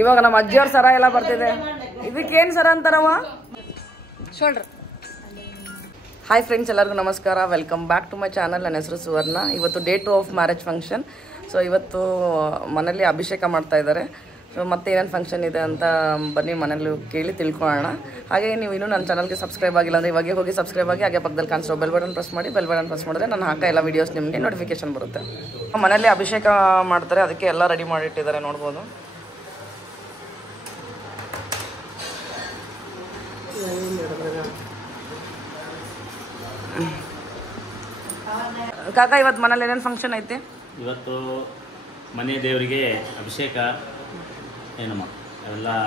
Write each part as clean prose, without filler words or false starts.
ಇವಾಗ ನಮ್ಮ ಅಜ್ಜಿಯವ್ರ ಸರ ಎಲ್ಲ ಬರ್ತಿದೆ. ಇದಕ್ಕೇನು ಸರ ಅಂತಾರವ? ಶೋಲ್ಡ್ರ್. ಹಾಯ್ ಫ್ರೆಂಡ್ಸ್, ಎಲ್ಲರಿಗೂ ನಮಸ್ಕಾರ. Welcome back to my channel. ನನ್ನ ಹೆಸರು ಸುವರ್ಣ. ಇವತ್ತು day 2 of marriage function. So ಇವತ್ತು ಮನೇಲಿ ಅಭಿಷೇಕ ಮಾಡ್ತಾ ಇದ್ದಾರೆ. ಸೊ ಮತ್ತೆ ಏನೇನು ಫಂಕ್ಷನ್ ಇದೆ ಅಂತ ಬನ್ನಿ ಮನೇಲಿ ಕೇಳಿ ತಿಳ್ಕೊಳ್ಳೋಣ. ಹಾಗೆ ನೀವು ಇನ್ನೂ ನನ್ನ ಚಾನಲ್ಗೆ ಸಬ್ಸ್ಕ್ರೈಬ್ ಆಗಿಲ್ಲ ಅಂದರೆ ಇವಾಗ ಹೋಗಿ ಸಬ್ಸ್ಕ್ರೈಬ್ ಆಗಿ, ಹಾಗೆ ಪಕ್ಕದಲ್ಲಿ ಕಾಣಿಸೋ ಬೆಲ್ ಬಟನ್ ಪ್ರೆಸ್ ಮಾಡಿ. ಬೆಲ್ ಬಟನ್ ಪ್ರೆಸ್ ಮಾಡಿದ್ರೆ ನಾನು ಹಾಕೋ ಎಲ್ಲ ವೀಡಿಯೋಸ್ ನಿಮಗೆ ನೋಟಿಫಿಕೇಶನ್ ಬರುತ್ತೆ. ಮನೇಲಿ ಅಭಿಷೇಕ ಮಾಡ್ತಾರೆ, ಅದಕ್ಕೆ ಎಲ್ಲ ರೆಡಿ ಮಾಡಿಟ್ಟಿದ್ದಾರೆ ನೋಡ್ಬೋದು. ಕಾಕ, ಇವತ್ತು ಮನೇಲಿ ಏನೇನು ಫಂಕ್ಷನ್ ಐತೆ? ಇವತ್ತು ಮನೆ ದೇವರಿಗೆ ಅಭಿಷೇಕ ಏನಮ್ಮ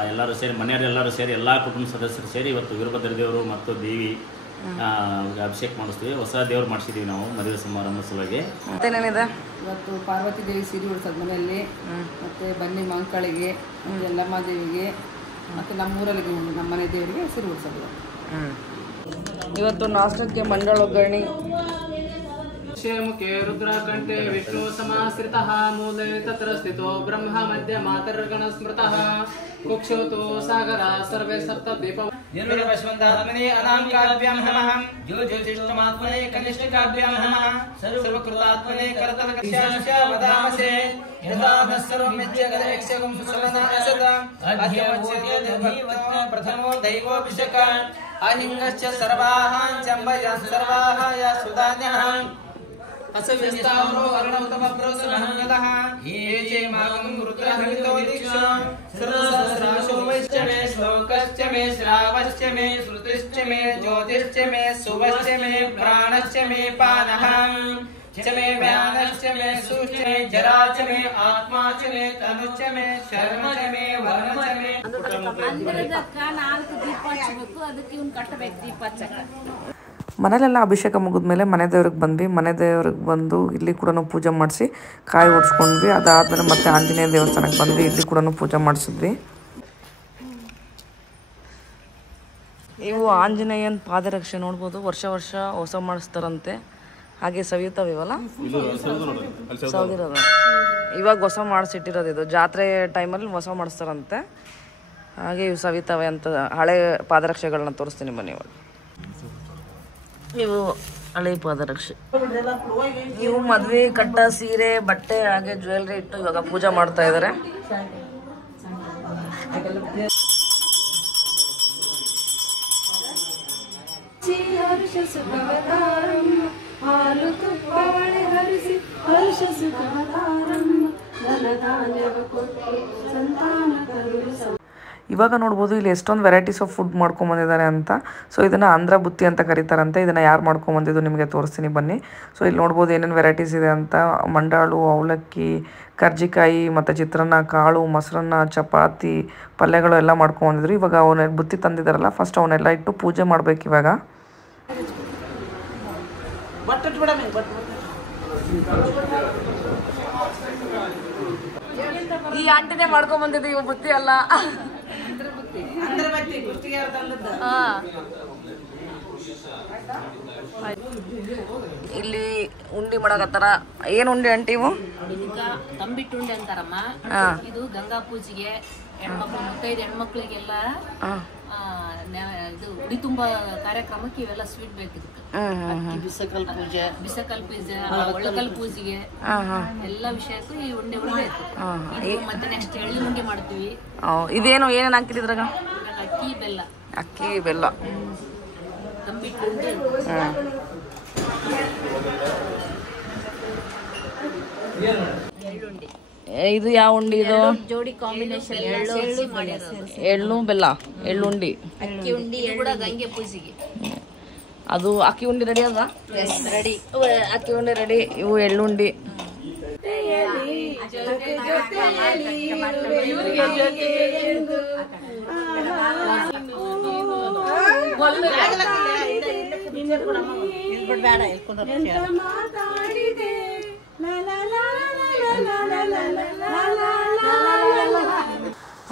ಎಲ್ಲರೂ ಸೇರಿ, ಮನೆಯವರೆಲ್ಲರೂ ಸೇರಿ, ಎಲ್ಲ ಕುಟುಂಬ ಸದಸ್ಯರು ಸೇರಿ ಇವತ್ತು ವೀರಭದ್ರ ದೇವರು ಮತ್ತು ದೇವಿ ಅಭಿಷೇಕ ಮಾಡಿಸ್ತೀವಿ. ಹೊಸ ದೇವ್ರು ಮಾಡಿಸಿದ್ದೀವಿ ನಾವು ಮದುವೆ ಸಮಾರಂಭ ಸಲುವಾಗಿ. ಮತ್ತೇನೇನಿದೆ? ಇವತ್ತು ಪಾರ್ವತಿ ದೇವಿ ಸೀರೆ ಉಡ್ಸೋದು ಮನೆಯಲ್ಲಿ, ಮತ್ತು ಬನ್ನಿ ಮಂಕಳಿಗೆ, ಯಲ್ಲಮ್ಮ ದೇವಿಗೆ, ಮತ್ತು ನಮ್ಮೂರಲ್ಲಿ ನಮ್ಮ ಮನೆ ದೇವರಿಗೆ ಸೀರೆ ಉಡ್ಸೋದು. ಇವತ್ತು ನಾಷ್ಟಕ್ಕೆ ಮಂಡಳ ಒಗ್ಗರಣೆ. मुखे रुद्रकण्ठे विष्णु समाश्रितः मूले तत्र स्थितो ब्रह्म मध्ये मातर्गण स्मृतः कुक्षोतो सागरा सर्वे सप्तद्वीप निर्वैश्वन्दात्मने अनामिकाभ्यां नमः ज्योतिष्ठमात्मने कनिष्ठकाभ्यां नमः सर्वकृतात्मने कर्तनकस्याश्च वदामसे यदा सर्वं यज्ञगदयक्षगं सुसवनासदा अध्यवच्यते प्रथमो दैवोऽभिषेकः अहिङ्गश्च सर्वाः चम्बया सर्वाः या सुधान्यः असव्यस्तावरो अर्णवतमप्रोसनहङ्गतः ये चे मागं रुद्रहवितो दीक्षा सर्वसहस्राशो वैश्चमे श्लोकश्च मे श्रावश्च मे श्रुतिश्च मे ज्योतिश्च मे सुवश्च मे प्राणश्च मे पानः च मे व्यानश्च मे सुश्च मे जरा च मे आत्मा च मे तनुश्च मे शर्म च मे वर्ण च मे ಅಂದರದಕ್ಕ 4 ದೀಪ ಹಚ್ಚಬೇಕು. ಅದಕ್ಕೆ ಇವ್ನು ಕಟ್ಟಬೇಕು ದೀಪ ಹಚ್ಚಕ. ಮನೇಲೆಲ್ಲ ಅಭಿಷೇಕ ಮುಗಿದ್ಮೇಲೆ ಮನೆ ದೇವ್ರಿಗೆ ಬಂದ್ವಿ. ಮನೆ ದೇವ್ರಿಗೆ ಬಂದು ಇಲ್ಲಿ ಕೂಡ ಪೂಜೆ ಮಾಡಿಸಿ ಕಾಯಿ ಓಡಿಸ್ಕೊಂಡ್ವಿ. ಅದಾದಮೇಲೆ ಮತ್ತೆ ಆಂಜನೇಯ ದೇವಸ್ಥಾನಕ್ಕೆ ಬಂದ್ವಿ. ಇಲ್ಲಿ ಕೂಡ ಪೂಜೆ ಮಾಡಿಸಿದ್ವಿ. ಇವು ಆಂಜನೇಯನ ಪಾದರಕ್ಷೆ ನೋಡ್ಬೋದು. ವರ್ಷ ವರ್ಷ ಹೊಸ ಮಾಡಿಸ್ತಾರಂತೆ. ಹಾಗೆ ಸವಿತಾವಿವಲ್ಲ, ಸೌದಿರೋದು ಇವಾಗ ಹೊಸ ಮಾಡಿಸಿಟ್ಟಿರೋದು. ಇದು ಜಾತ್ರೆ ಟೈಮಲ್ಲಿ ಹೊಸ ಮಾಡಿಸ್ತಾರಂತೆ. ಹಾಗೆ ಇವು ಸವಿತಾವೆ ಅಂತ ಹಳೆ ಪಾದರಕ್ಷೆಗಳನ್ನ ತೋರಿಸ್ತೀನಿ ಬನ್ನಿ. ಇವಾಗ ಇವು ಹಳೆ ಪಾದರಕ್ಷೆ. ಇವು ಮದ್ವೆ ಕಟ್ಟ ಸೀರೆ, ಬಟ್ಟೆ, ಹಾಗೆ ಜ್ಯುವೆಲ್ರಿ ಇಟ್ಟು ಇವಾಗ ಪೂಜೆ ಮಾಡ್ತಾ ಇದ್ದಾರೆ. ಇವಾಗ ನೋಡ್ಬೋದು ಇಲ್ಲಿ ಎಷ್ಟೊಂದು ವೆರೈಟೀಸ್ ಆಫ್ ಫುಡ್ ಮಾಡ್ಕೊಂಬಂದಿದ್ದಾರೆ ಅಂತ. ಸೊ ಇದನ್ನು ಆಂಧ್ರ ಬುತ್ತಿ ಅಂತ ಕರೀತಾರಂತೆ. ಇದನ್ನು ಯಾರು ಮಾಡ್ಕೊಂಬಂದಿದ್ದು ನಿಮಗೆ ತೋರಿಸ್ತೀನಿ ಬನ್ನಿ. ಸೊ ಇಲ್ಲಿ ನೋಡ್ಬೋದು ಏನೇನು ವೆರೈಟೀಸ್ ಇದೆ ಅಂತ. ಮಂಡಾಳು, ಅವಲಕ್ಕಿ, ಕರ್ಜಿಕಾಯಿ, ಮತ್ತು ಚಿತ್ರಾನ್ನ, ಕಾಳು, ಮೊಸರನ್ನ, ಚಪಾತಿ, ಪಲ್ಯಗಳು ಎಲ್ಲ ಮಾಡ್ಕೊಂಬಂದಿದ್ರು. ಇವಾಗ ಅವನ್ನ ಬುತ್ತಿ ತಂದಿದ್ದಾರಲ್ಲ, ಫಸ್ಟ್ ಅವನ್ನೆಲ್ಲ ಇಟ್ಟು ಪೂಜೆ ಮಾಡ್ಬೇಕು. ಇವಾಗ ಈ ಆಂಟಿನೇ ಮಾಡ್ಕೊಂಡ್ ಬಂದಿದ್ದು ಇವು ಬುತ್ತಿ ಅಲ್ಲ. ಇಲ್ಲಿ ಉಂಡಿ ಮಾಡಕತ್ತಾರ. ಏನ್ ಉಂಡಿ ಆಂಟಿ ಇವು? ತಂಬಿಟ್ಟು ಉಂಡೆ ಅಂತಾರಮ್ಮ. ಇದು ಗಂಗಾ ಪೂಜೆಗೆ ಹೆಣ್ಮಕ್ಳು, ಮುತ್ತೈದು ಹೆಣ್ಮಕ್ಳಿಗೆಲ್ಲ ಇದು ಉಡಿ ತುಂಬ ಕಾರ್ಯಕ್ರಮಕ್ಕೆ ಇವೆಲ್ಲ ಸ್ವೀಟ್ ಬೇಕಿತ್ತು. ಬಿಸಕಲ್ ಪೂಜೆ, ಒಳಕಲ್ ಪೂಜೆಗೆ ಎಲ್ಲ ವಿಷಯಕ್ಕೂ ಈ ಉಂಡೆಗಳು ಬೇಕು. ಮತ್ತೆ ನೆಕ್ಸ್ಟ್ ಎಳ್ಳು ಉಂಡೆ ಮಾಡ್ತೀವಿ. ಇದೇನು ಏನೇನು ಹಾಕಿದ್ರಾಗ? ಅಕ್ಕಿ ಬೆಲ್ಲ, ಅಕ್ಕಿ ಬೆಲ್ಲ, ತಂಬಿಟ್ಟು ಉಂಡೆ. ಎಳ್ಳುಂಡೆ. ಇದು ಯಾವ ಉಂಡಿ? ಇದು ಜೋಡಿ ಕಾಂಬಿನೇಷನ್. ಎಳ್ಳು ಬೆಲ್ಲ, ಎಳ್ಳುಂಡಿ. ಅಕ್ಕಿ ಉಂಡಿ ಕೂಡ ಗಂಗೆ ಪೂಜೆಗೆ. ಅದು ಅಕ್ಕಿ ಉಂಡಿ ರೆಡಿ ಅದ? ರೆಡಿ. ಅಕ್ಕಿ ಉಂಡಿ ರೆಡಿ. ಇವು ಎಳ್ಳುಂಡಿ.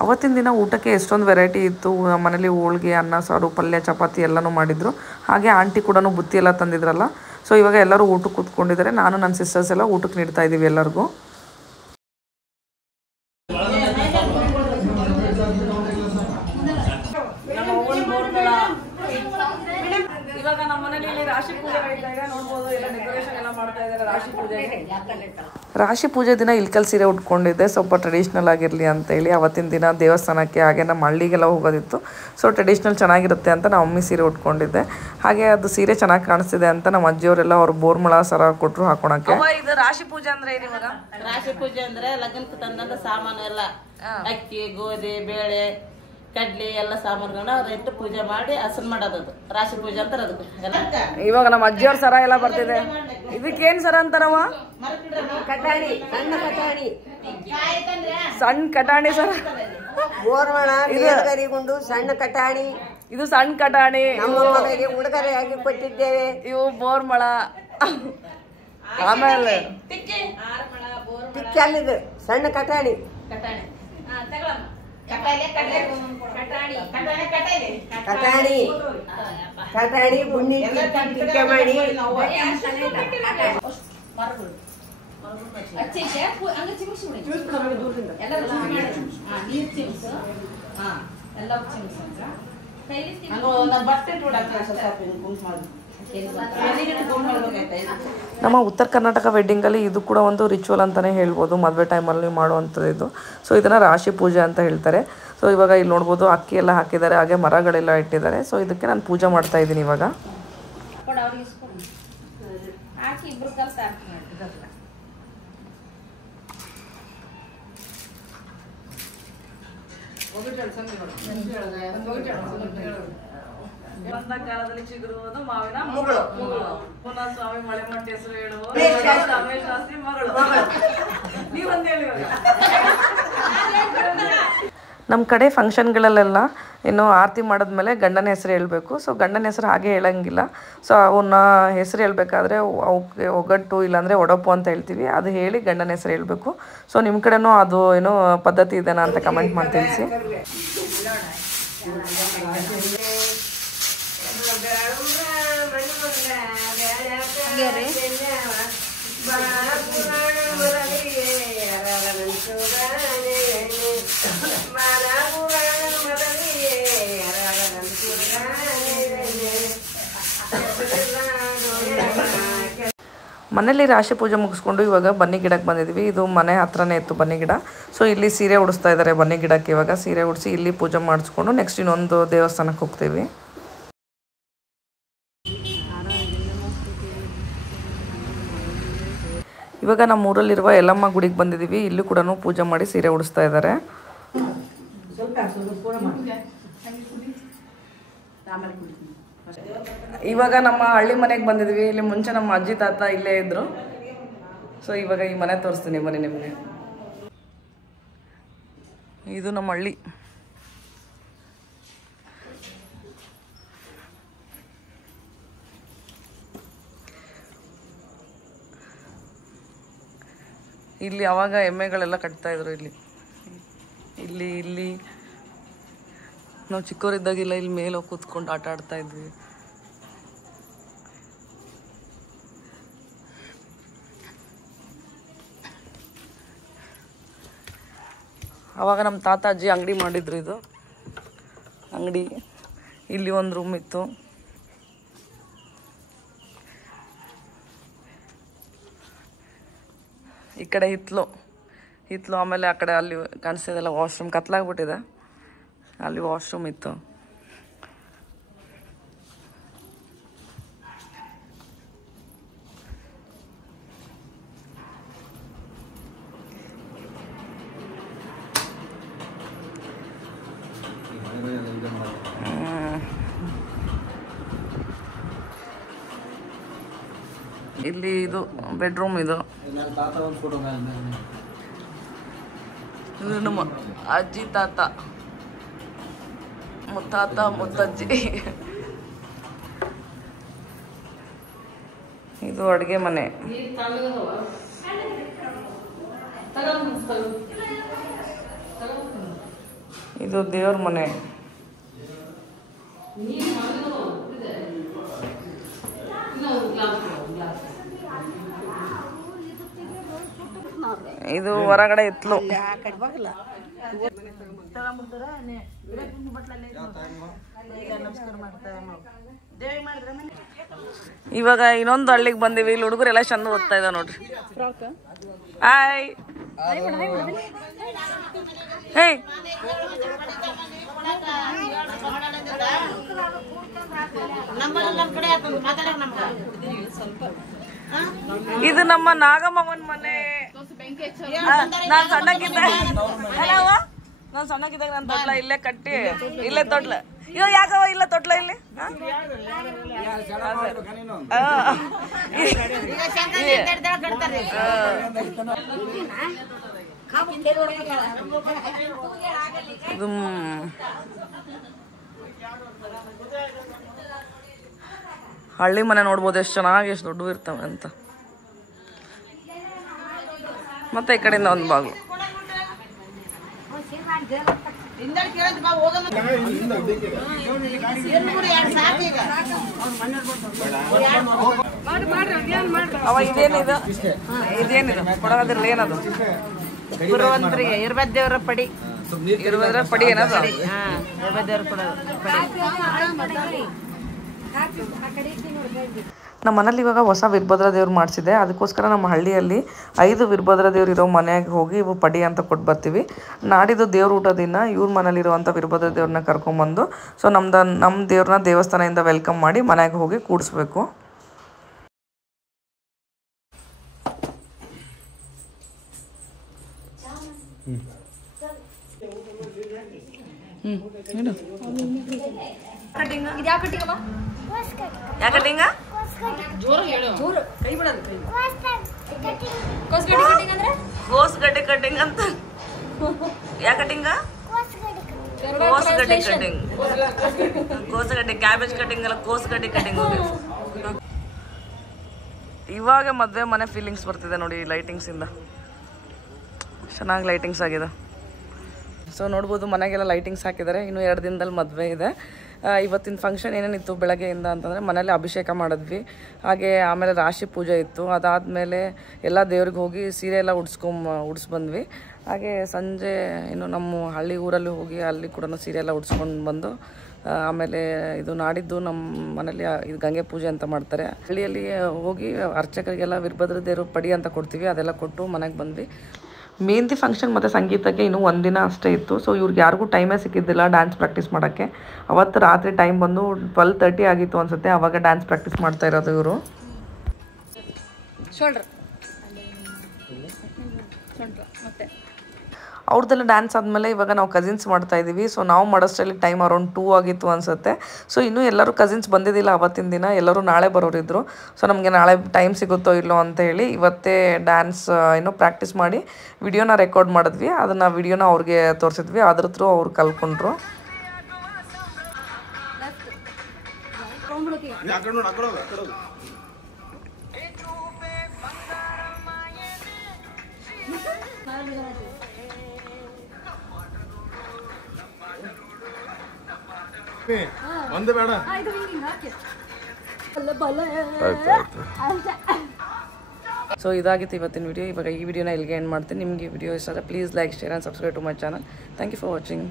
ಅವತ್ತಿನ ದಿನ ಊಟಕ್ಕೆ ಎಷ್ಟೊಂದು ವೆರೈಟಿ ಇತ್ತು. ಮನೇಲಿ ಹೋಳಿಗೆ, ಅನ್ನ, ಸಾರು, ಪಲ್ಯ, ಚಪಾತಿ ಎಲ್ಲನೂ ಮಾಡಿದ್ರು. ಹಾಗೆ ಆಂಟಿ ಕೂಡ ಬುತ್ತಿ ಎಲ್ಲ ತಂದಿದ್ರಲ್ಲ, ಸೊ ಇವಾಗ ಎಲ್ಲರೂ ಊಟಕ್ಕೆ ಕೂತ್ಕೊಂಡಿದ್ದಾರೆ. ನಾನು ನನ್ನ ಸಿಸ್ಟರ್ಸ್ ಎಲ್ಲ ಊಟಕ್ಕೆ ನೀಡ್ತಾ ಇದ್ದೀವಿ ಎಲ್ಲರಿಗೂ. ಇವಾಗ ನಮ್ಮ ಮನೇಲಿ ರಾಶಿ ಪೂಜೆ ನಡೀತಾ ಇದೆ, ನೋಡ್ಬೋದು. ಎಲ್ಲ ಡೆಕೋರೇಷನ್ ಎಲ್ಲ ಮಾಡ್ತಾ ಇದ್ದಾರೆ ರಾಶಿ ಪೂಜೆಗೆ. ರಾಶಿ ಪೂಜೆ ದಿನ ಇಲ್ಕಲ್ ಸೀರೆ ಉಟ್ಕೊಂಡಿದ್ದೆ, ಸ್ವಲ್ಪ ಟ್ರೆಡಿಷ್ನಲ್ ಆಗಿರಲಿ ಅಂತೇಳಿ. ಅವತ್ತಿನ ದಿನ ದೇವಸ್ಥಾನಕ್ಕೆ ಹಾಗೆ ನಮ್ಮ ಹಳ್ಳಿಗೆಲ್ಲ ಹೋಗೋದಿತ್ತು. ಸೊ ಟ್ರೆಡಿಷ್ನಲ್ ಚೆನ್ನಾಗಿರುತ್ತೆ ಅಂತ ನಮ್ಮ ಮಮ್ಮಿ ಸೀರೆ ಉಟ್ಕೊಂಡಿದ್ದೆ. ಹಾಗೆ ಅದು ಸೀರೆ ಚೆನ್ನಾಗಿ ಕಾಣಿಸ್ತಿದೆ ಅಂತ ನಮ್ಮ ಅಜ್ಜಿಯವರೆಲ್ಲ ಅವ್ರು ಬೋರ್ಮಳ ಸರ ಕೊಟ್ಟರು ಹಾಕೊಳಕ್ಕೆ. ಇದು ರಾಶಿ ಪೂಜೆ ಅಂದ್ರೆ ಏನು ಇವಾಗ? ರಾಶಿ ಪೂಜೆ ಅಂದ್ರೆ ಲಗ್ನಕ್ಕೆ ತಂದಂತ ಸಾಮಾನು ಎಲ್ಲ ಅಕ್ಕಿ, ಗೋಧಿ, ಬೇಳೆ, ಕಡ್ಲಿ ಎಲ್ಲ ಸಾಮಾನುಗಳನ್ನ ಅವ್ರ ಪೂಜೆ ಮಾಡಿ ಹಸನ್ ಮಾಡೋದು ರಾಶಿ ಪೂಜೆ ಅಂತಾರ. ಅದಕ್ಕೆ ಇವಾಗ ನಮ್ಮ ಅಜ್ಜಿಯವ್ರ ಸರ ಎಲ್ಲ ಬರ್ತಿದೆ. ಇದಕ್ಕೇನ್ ಸರ ಅಂತಾರವ? ಕಟಾಣಿ, ಸಣ್ಣ ಕಟಾಣಿ, ಸಣ್ಣ ಕಟಾಣಿ ಸರ. ಬೋರ್ಮಳ ಮೇಲ್ಗರಿಗುಂಡು ಸಣ್ಣ ಕಟಾಣಿ. ಇದು ಸಣ್ಣ ಕಟಾಣಿ ನಮ್ಮ ಮನೆಗೆ ಉಡುಗೊರೆಯಾಗಿ ಕೊಟ್ಟಿದ್ದೇವೆ. ಇವು ಬೋರ್ಮಳ. ಆಮೇಲೆ ಟಿಕ್ಕಲ್ಲಿದು ಸಣ್ಣ ಕಟಾಣಿ. ಕಟಾಣಿ ಕಟಾಣಿ ಬುಣ್ಣಿ ಟಿಕ್ಕೆ ಮಾಡಿ ನಮ್ಮ ಉತ್ತರ ಕರ್ನಾಟಕ ವೆಡ್ಡಿಂಗಲ್ಲಿ ಇದು ಕೂಡ ಒಂದು ರಿಚುವಲ್ ಅಂತಲೇ ಹೇಳ್ಬೋದು, ಮದುವೆ ಟೈಮಲ್ಲಿ ಮಾಡುವಂಥದ್ದು ಇದು. ಸೊ ಇದನ್ನು ರಾಶಿ ಪೂಜೆ ಅಂತ ಹೇಳ್ತಾರೆ. ಸೊ ಇವಾಗ ಇಲ್ಲಿ ನೋಡ್ಬೋದು ಅಕ್ಕಿ ಎಲ್ಲ ಹಾಕಿದ್ದಾರೆ, ಹಾಗೆ ಮರಗಳೆಲ್ಲ ಇಟ್ಟಿದ್ದಾರೆ. ಸೊ ಇದಕ್ಕೆ ನಾನು ಪೂಜೆ ಮಾಡ್ತಾ ಇದ್ದೀನಿ ಇವಾಗ. ಬಂದ ಕಾಲದಲ್ಲಿ ಚಿಗುರುವುದು ಮಾವಿನ ಮಗಳು, ಪುನಃ ಸ್ವಾಮಿ ಮಳೆಮಟ್ಟಿ ಹೆಸರು ಹೇಳುವ ರಮೇಶ್ ಶಾಸ್ತ್ರಿ ಮಗಳು. ನೀವೊಂದು ಹೇಳಿ. ನಮ್ಮ ಕಡೆ ಫಂಕ್ಷನ್ಗಳಲ್ಲೆಲ್ಲ ಇನ್ನು ಆರತಿ ಮಾಡಿದ್ಮೇಲೆ ಗಂಡನ ಹೆಸರು ಹೇಳಬೇಕು. ಸೊ ಗಂಡನ ಹೆಸರು ಹಾಗೆ ಹೇಳಂಗಿಲ್ಲ. ಸೊ ಅವನ್ನ ಹೆಸರು ಹೇಳಬೇಕಾದ್ರೆ ಅವಕ್ಕೆ ಒಗಟ್ಟು ಇಲ್ಲಾಂದರೆ ಒಡಪು ಅಂತ ಹೇಳ್ತೀವಿ, ಅದು ಹೇಳಿ ಗಂಡನ ಹೆಸರು ಹೇಳಬೇಕು. ಸೊ ನಿಮ್ಮ ಕಡೆನೂ ಅದು ಏನೋ ಪದ್ಧತಿ ಇದೆನಾ ಅಂತ ಕಮೆಂಟ್ ಮಾಡಿ ತಿಳಿಸಿ. ಮನೇಲಿ ರಾಶಿ ಪೂಜೆ ಮುಗಿಸ್ಕೊಂಡು ಇವಾಗ ಬನ್ನಿ ಗಿಡಕ್ಕೆ ಬಂದಿದ್ವಿ. ಇದು ಮನೆ ಹತ್ರನೇ ಇತ್ತು ಬನ್ನಿ ಗಿಡ. ಸೊ ಇಲ್ಲಿ ಸೀರೆ ಉಡಿಸ್ತಾ ಇದ್ದಾರೆ ಬನ್ನಿ ಗಿಡಕ್ಕೆ. ಇವಾಗ ಸೀರೆ ಉಡಿಸಿ ಇಲ್ಲಿ ಪೂಜೆ ಮಾಡಿಸ್ಕೊಂಡು ನೆಕ್ಸ್ಟ್ ಇನ್ನೊಂದು ದೇವಸ್ಥಾನಕ್ಕೆ ಹೋಗ್ತೀವಿ. ಇವಾಗ ನಮ್ಮ ಊರಲ್ಲಿರುವ ಯಲ್ಲಮ್ಮ ಗುಡಿಗೆ ಬಂದಿದ್ದೀವಿ. ಇಲ್ಲೂ ಕೂಡ ಪೂಜೆ ಮಾಡಿ ಸೀರೆ ಉಡಿಸ್ತಾ ಇದ್ದಾರೆ. ಇವಾಗ ನಮ್ಮ ಹಳ್ಳಿ ಮನೆಗೆ ಬಂದಿದ್ವಿ. ಇಲ್ಲಿ ಮುಂಚೆ ನಮ್ಮ ಅಜ್ಜಿ ತಾತ ಇಲ್ಲೇ ಇದ್ರು. ಸೊ ಇವಾಗ ಈ ಮನೆ ತೋರಿಸ್ತೀನಿ ಬನ್ನಿ ನಿಮಗೆ. ಇದು ನಮ್ಮ ಹಳ್ಳಿ. ಇಲ್ಲಿ ಅವಾಗ ಎಮ್ಮೆಗಳೆಲ್ಲ ಕಟ್ತಾ ಇದ್ರು. ಇಲ್ಲಿ ಇಲ್ಲಿ ಇಲ್ಲಿ ನಾವು ಚಿಕ್ಕವರಿದ್ದಾಗಿಲ್ಲ ಇಲ್ಲಿ ಮೇಲೆ ಹೋಗಿ ಕೂತ್ಕೊಂಡು ಆಟ ಆಡ್ತಾ ಇದ್ವಿ. ಅವಾಗ ನಮ್ಮ ತಾತ ಅಜ್ಜಿ ಅಂಗಡಿ ಮಾಡಿದ್ರು. ಇದು ಅಂಗಡಿ. ಇಲ್ಲಿ ಒಂದು ರೂಮ್ ಇತ್ತು. ಈ ಕಡೆ ಹಿತ್ಲು ಆಮೇಲೆ ಆ ಕಡೆ ಅಲ್ಲಿ ಕಾಣಿಸ್ತಿದೆಲ್ಲ ವಾಶ್ರೂಮ್. ಕತ್ಲಾಗ್ಬಿಟ್ಟಿದೆ. ಅಲ್ಲಿ ವಾಶ್ರೂಮ್ ಇತ್ತು. ಇಲ್ಲಿ ಇದು ಬೆಡ್ರೂಮ್. ಇದು ನಮ್ಮ ಅಜ್ಜಿ ತಾತ ಮುತ್ತಾತ ಮುತ್ತಜ್ಜಿ. ಇದು ಅಡುಗೆ ಮನೆ. ಇದು ದೇವ್ರ ಮನೆ. ಇದು ಹೊರಗಡೆ ಇತ್ಲು. ಇವಾಗ ಇನ್ನೊಂದು ಹಳ್ಳಿಗೆ ಬಂದಿವಿ. ಇಲ್ಲಿ ಹುಡುಗರೆಲ್ಲ ಚಂದ ಓದ್ತಾ ಇದಾವ ನೋಡ್ರಿ. ಹಾಯ್ ಹೇ ಇದು ನಮ್ಮ ನಾಗಮ್ಮನ ಮನೆ. ನಾನ್ ಸಣ್ಣಕ್ಕಿದ್ದಾಗ ನನ್ ತೊಟ್ಲ ಇಲ್ಲೇ ಕಟ್ಟಿ ಇಲ್ಲೇ ತೊಟ್ಲ. ಇವಾಗ ಯಾಕವ ಇಲ್ಲ ತೊಟ್ಲ ಇಲ್ಲಿ? ಇದು ಹಳ್ಳಿ ಮನೆ ನೋಡ್ಬೋದು ಎಷ್ಟು ಚೆನ್ನಾಗಿ, ಎಷ್ಟು ದೊಡ್ಡ ಇರ್ತವೆ ಅಂತ. ಮತ್ತೆ ಈ ಕಡೆಯಿಂದ ಒಂದು ಬಾಗಿಲು. ಅವ ಇದೇನಿದು? ಇದೇನಿದು ಕೊಡೋದ್ರಲ್ಲಿ ಏನದು? ಗುರುವಂತರಿಗೆ ಇರ್ಬದ್ದೇವ್ರ ಪಡಿ. ಇರುವುದ್ರ ಪಡಿ ಏನದು? ಇರ್ಬದ್ದೇವ್ರ ಕೊಡೋದು ಪಡಿ. ನಮ್ಮ ಮನೇಲಿ ಇವಾಗ ಹೊಸ ವೀರಭದ್ರ ದೇವ್ರು ಮಾಡಿಸಿದೆ. ಅದಕ್ಕೋಸ್ಕರ ನಮ್ಮ ಹಳ್ಳಿಯಲ್ಲಿ 5 ವೀರಭದ್ರ ದೇವ್ರು ಇರೋ ಮನೆಗೆ ಹೋಗಿ ಇವು ಪಡಿ ಅಂತ ಕೊಟ್ಟು ಬರ್ತೀವಿ. ನಾಡಿದ್ದು ದೇವ್ರ ಊಟ ದಿನ ಇವ್ರ ಮನೇಲಿರುವಂಥ ವೀರಭದ್ರ ದೇವ್ರನ್ನ ಕರ್ಕೊಂಬಂದು ನಮ್ಮ ದೇವ್ರನ್ನ ದೇವಸ್ಥಾನದಿಂದ ವೆಲ್ಕಮ್ ಮಾಡಿ ಮನೆಗೆ ಹೋಗಿ ಕೂಡಿಸ್ಬೇಕು. ಗೋಸ್ಗಡ್ಡೆ ಕಟಿಂಗ್ ಅಂತ. ಯಾ ಕಟಿಂಗ? ಗೋಸ್ಗಡ್ಡೆ ಕಟಿಂಗ್. ಗೋಸ್ಗಡ್ಡೆ ಕ್ಯಾಬೇಜ್ ಕಟಿಂಗ್ ಅಲ್ಲ, ಗೋಸ್ಗಡ್ಡೆ ಕಟಿಂಗ್. ಇವಾಗ ಮದುವೆ ಮನೆ ಫೀಲಿಂಗ್ಸ್ ಬರ್ತಿದೆ ನೋಡಿ ಲೈಟಿಂಗ್ಸ್ ಇಂದ. ಚೆನ್ನಾಗಿ ಲೈಟಿಂಗ್ಸ್ ಆಗಿದೆ. ಸೊ ನೋಡ್ಬೋದು ಮನೆಗೆಲ್ಲ ಲೈಟಿಂಗ್ಸ್ ಹಾಕಿದ್ದಾರೆ. ಇನ್ನು 2 ದಿನದಲ್ಲಿ ಮದುವೆ ಇದೆ. ಇವತ್ತಿನ ಫಂಕ್ಷನ್ ಏನೇನಿತ್ತು ಬೆಳಗ್ಗೆಯಿಂದ ಅಂತಂದರೆ ಮನೇಲಿ ಅಭಿಷೇಕ ಮಾಡಿದ್ವಿ. ಹಾಗೆ ಆಮೇಲೆ ರಾಶಿ ಪೂಜೆ ಇತ್ತು. ಅದಾದಮೇಲೆ ಎಲ್ಲ ದೇವ್ರಿಗೆ ಹೋಗಿ ಸೀರೆ ಎಲ್ಲ ಉಡ್ಸ್ಬಂದ್ವಿ. ಹಾಗೆ ಸಂಜೆ ಇನ್ನು ನಮ್ಮ ಹಳ್ಳಿ ಊರಲ್ಲಿ ಹೋಗಿ ಅಲ್ಲಿ ಕೂಡ ಸೀರೆ ಎಲ್ಲ ಉಡ್ಸ್ಕೊಂಡು ಬಂದು ಆಮೇಲೆ ಇದು ನಾಡಿದ್ದು ನಮ್ಮ ಮನೇಲಿ ಇದು ಗಂಗೆ ಪೂಜೆ ಅಂತ ಮಾಡ್ತಾರೆ. ಹಳ್ಳಿಯಲ್ಲಿ ಹೋಗಿ ಅರ್ಚಕರಿಗೆಲ್ಲ ವೀರಭದ್ರ ದೇವರು ಪಡಿ ಅಂತ ಕೊಡ್ತೀವಿ. ಅದೆಲ್ಲ ಕೊಟ್ಟು ಮನೆಗೆ ಬಂದ್ವಿ. ಮೆಹಂದಿ ಫಂಕ್ಷನ್ ಮತ್ತು ಸಂಗೀತಕ್ಕೆ ಇನ್ನೂ 1 ದಿನ ಅಷ್ಟೇ ಇತ್ತು. ಸೊ ಇವ್ರಿಗೆ ಯಾರಿಗೂ ಟೈಮೇ ಸಿಕ್ಕಿದ್ದಿಲ್ಲ ಡ್ಯಾನ್ಸ್ ಪ್ರಾಕ್ಟೀಸ್ ಮಾಡೋಕ್ಕೆ. ಅವತ್ತು ರಾತ್ರಿ ಟೈಮ್ ಬಂದು 12:30 ಆಗಿತ್ತು ಅನಿಸುತ್ತೆ. ಆವಾಗ ಡ್ಯಾನ್ಸ್ ಪ್ರಾಕ್ಟೀಸ್ ಮಾಡ್ತಾ ಇರೋದು ಇವರು. ಅವ್ರದ್ದೆಲ್ಲ ಡ್ಯಾನ್ಸ್ ಆದಮೇಲೆ ಇವಾಗ ನಾವು ಕಸಿನ್ಸ್ ಮಾಡ್ತಾ ಇದ್ದೀವಿ. ಸೊ ನಾವು ಮಾಡೋಷ್ಟರಲ್ಲಿ ಟೈಮ್ ಅರೌಂಡ್ 2 ಆಗಿತ್ತು ಅನಿಸುತ್ತೆ. ಸೊ ಇನ್ನೂ ಎಲ್ಲರೂ ಕಸಿನ್ಸ್ ಬಂದಿದ್ದಿಲ್ಲ ಅವತ್ತಿನ ದಿನ. ಎಲ್ಲರೂ ನಾಳೆ ಬರೋರಿದ್ರು. ಸೊ ನಮಗೆ ನಾಳೆ ಟೈಮ್ ಸಿಗುತ್ತೋ ಇಲ್ಲೋ ಅಂತ ಹೇಳಿ ಇವತ್ತೇ ಡ್ಯಾನ್ಸ್ ಏನೋ ಪ್ರಾಕ್ಟೀಸ್ ಮಾಡಿ ವಿಡಿಯೋನ ರೆಕಾರ್ಡ್ ಮಾಡಿದ್ವಿ. ಅದನ್ನು ವಿಡಿಯೋನ ಅವ್ರಿಗೆ ತೋರಿಸಿದ್ವಿ. ಅದ್ರ ಥ್ರೂ ಅವ್ರು ಕಲ್ತ್ಕೊಂಡ್ರು. ಒಂದು ಬೇಡ. ಸೊ ಇದಾಗಿತ್ತು ಇವತ್ತಿನ ವಿಡಿಯೋ. ಇವಾಗ ಈ ವಿಡಿಯೋನ ಇಲ್ಲಿಗೆ ಎಂಡ್ ಮಾಡ್ತೀನಿ. ನಿಮಗೆ ವಿಡಿಯೋ ಇಷ್ಟ ಆದರೆ please like, share and subscribe to my channel. Thank you for watching.